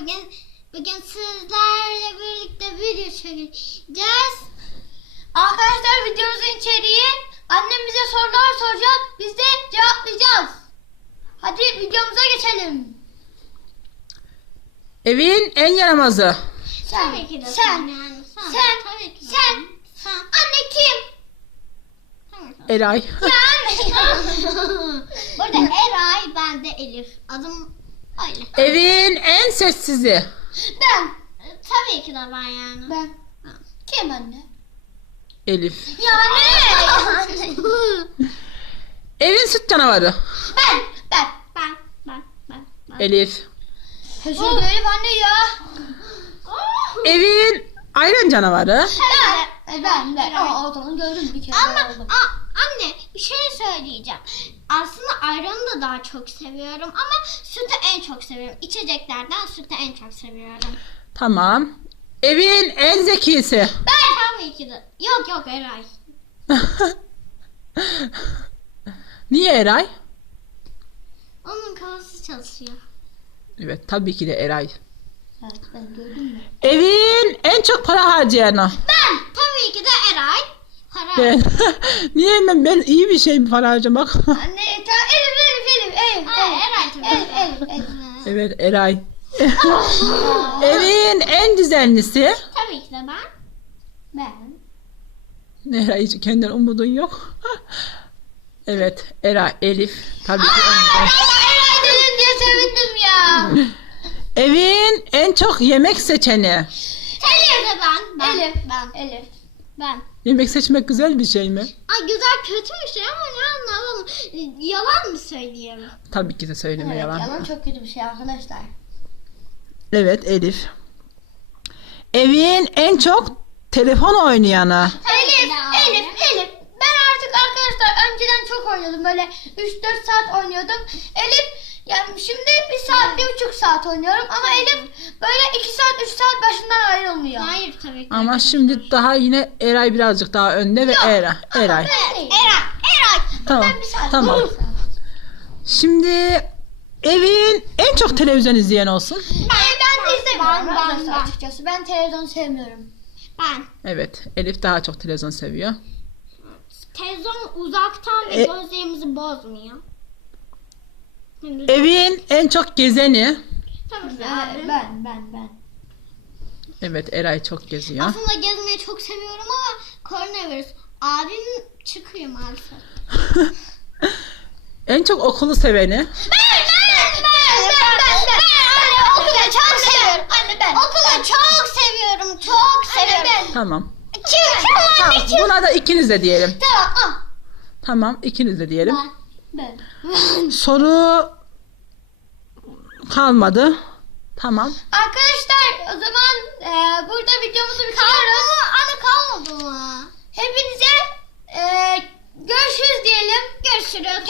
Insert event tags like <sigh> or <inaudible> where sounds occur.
bugün bugün sizlerle birlikte video çekeceğiz. Arkadaşlar videomuzun içeriği annem bize sorular soracak. Biz de cevaplayacağız. Hadi videomuza geçelim. Evin en yaramazı. Tabii ki de sen, sen yani. Sen, sen, tabii ki de sen. sen. Anne kim? Eray. <laughs> Burada Eray, ben de Elif. Adım öyle. Evin en sessizi. Ben. Tabii ki de ben yani. Ben. Kim anne? Elif. Yani. <laughs> Evin süt canavarı. ben. Ben. ben, ben, ben, ben. Elif. Özür dilerim anne ya. Evin ayran canavarı. Ben. Ben. Ben. Aa, o zaman gördüm bir kere. Ama oldu. a, anne bir şey söyleyeceğim. Aslında ayranı da daha çok seviyorum ama sütü en çok seviyorum. İçeceklerden sütü en çok seviyorum. Tamam. Evin en zekisi. Ben tabii ki de. Yok yok Eray. <laughs> Niye Eray? Onun kafası çalışıyor. Evet tabii ki de Eray. Evet, ben gördüm mü? Evin en çok para harcayanı. Ben tabii ki de Eray. Ben. Niye ben, ben iyi bir şey mi para harcamak? Anne ta Elif Elif Elif Elif. Elif Elif Elif. evet Eray. <laughs> Evin en düzenlisi. Tabii ki de ben. Ben. Eray hiç kendinden umudun yok. Evet Eray, Elif. Tabii ki en güzel. Eray dedim diye sevindim ya. Evin en çok yemek seçeni. Elif de ben. ben. Elif. Ben. Elif. Ben. Yemek seçmek güzel bir şey mi? Ay güzel kötü bir şey ama ne anlamadım. Yalan mı söyleyeyim? Tabii ki de söyleme Evet, yalan. yalan çok kötü bir şey arkadaşlar. Evet Elif. Evin en çok telefon oynayanı. Elif, Elif, Elif. Ben artık arkadaşlar önceden çok oynadım. Böyle 3-4 saat oynuyordum. Elif yani şimdi bir saat, bir buçuk saat oynuyorum. Ama Elif böyle 2 saat, 3 tabii ki. Ama şimdi daha yine Eray birazcık daha önde ve Eray. Eray. Ben. Eray, Eray. Tamam. Ben bir saat. Tamam. Şimdi evin en çok televizyon izleyen olsun. Ben, ben de Ben, ben, arkadaşlar ben. açıkçası. Ben televizyon sevmiyorum. Ben. Evet. Elif daha çok televizyon seviyor. Televizyon uzaktan ve E- gözlerimizi bozmuyor. Şimdi Evin en çok gezeni. tabii ki Ben, abim. ben, ben, ben. Evet Eray çok geziyor. Aslında gezmeyi çok seviyorum ama koronavirüs. Abim çıkıyor maalesef. en çok okulu seveni. Ben, ben, ben, ben, ben, ben. Anne okulu çok seviyorum. Anne ben. Okulu çok seviyorum. Çok seviyorum. ben. Tamam. Kim? Kim Tamam. anne kim? Buna da ikiniz de diyelim. Tamam. ah. Tamam. ikiniz de diyelim. Ben. Ben. Soru kalmadı. Tamam. Arkadaşlar videomuzu bitiriyoruz. Adı kalmadı mı? Hepinize e, görüşürüz diyelim. Görüşürüz.